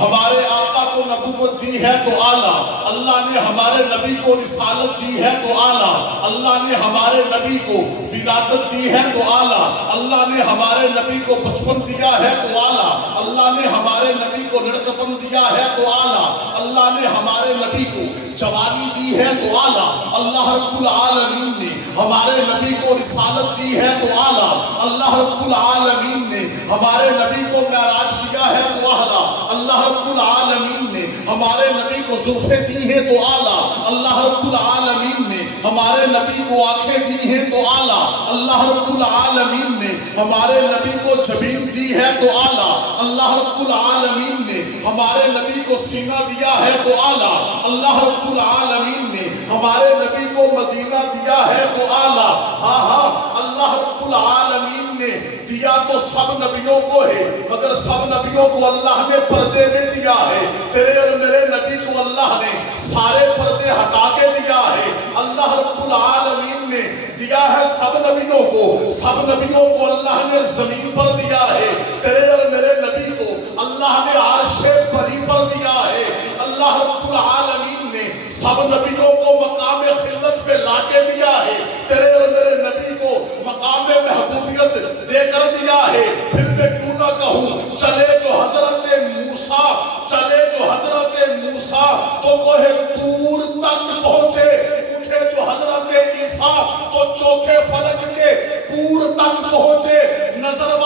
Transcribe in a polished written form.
ہمارے آقا کو نبوت دی ہے تو اعلیٰ، اللہ نے ہمارے نبی کو رسالت دی ہے تو اعلیٰ، اللہ نے ہمارے نبی کو ولادت دی ہے تو اعلیٰ، اللہ نے ہمارے نبی کو بچپن دیا ہے تو اعلیٰ، اللہ نے ہمارے نبی کو لڑکپن دیا ہے تو اعلیٰ، اللہ نے ہمارے نبی کو جوانی دی ہے تو اعلیٰ، اللہ رب العالمین نے ہمارے نبی کو رسالت دی ہے تو اعلیٰ، اللہ رب العالمین نے ہمارے نبی کو معراج دیا ہے تو اعلیٰ، اللہ رب العالمین نے ہمارے نبی کو زلفیں دی ہیں تو اعلیٰ، اللہ رب العالمین نے ہمارے نبی کو آنکھیں دی ہیں تو اعلیٰ، اللہ رب العالمین نے ہمارے نبی کو جبین دی ہے تو اعلیٰ، اللہ رب العالمین نے ہمارے نبی کو سینہ دیا ہے تو اعلیٰ، اللہ رب العالمین نے ہمارے نبی کو مدینہ دیا ہے تو اعلیٰ۔ ہاں ہاں، اللہ رب العالمین نے دیا تو سب نبیوں کو ہے، مگر سب نبیوں کو اللہ نے پردے میں دیا ہے۔ تیرے اور میرے نبی کو اللہ نے سارے پردے ہٹا کے دیا ہے۔ اللہ رب العالمین نے دیا ہے سب نبیوں کو، سب نبیوں کو اللہ نے زمین پر دیا ہے۔ تیرے اور میرے نبی کو اللہ نے عرش بری پر دیا ہے۔ اللہ رب العالمین نے سب نبیوں کو مقام خلت پہ لا کے دیا ہے۔ تیرے اور میرے نبی کو مقام محبوبیت دے کر دیا ہے۔ پھر میں کیوں نہ کہوں، چلے جو حضرت موسیٰ، چلے جو حضرت موسیٰ تو کوہ طور تک پہنچے، اٹھے جو حضرت عیسیٰ تو چوکھے فلک کے پور تک پہنچے۔ نظر